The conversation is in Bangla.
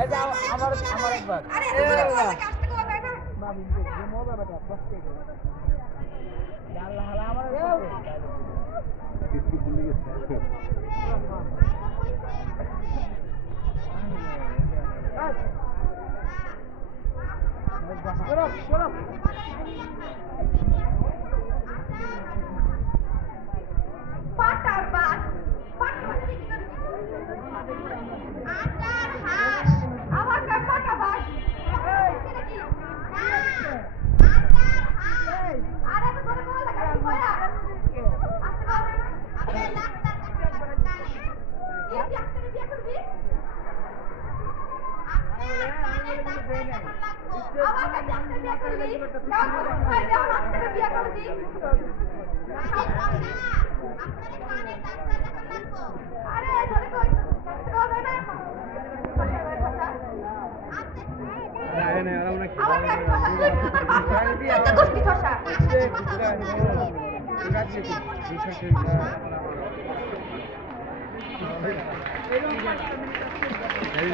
এই যাও আমার একবার আরে কাজটা করা যায় না বাবু যে মজা বেটা বসতে গেল আল্লাহ হালা আমার কিছু ভুলে গেছে পাটার বাস আটার হাঁস আমার কাছে পাটা বাস এটা কি না আটার হাঁস আরে তো ধরে কোলা লাগা কি কইরা আস্তে বল আপনি ডাক্তার কানে এই ডাক্তারে বিয়ে করবি আপনার কানে ডাক্তার দেখান লাগবো আমার কাছে ডাক্তার বিয়ে করবি ডাক্তার কই দেও ডাক্তারে বিয়ে করবি আরে ধরে কই ডাক্তার হবে না আমার কাছে কথা তুই তোর বাসা তুই তো কষ্টি ঠসা এই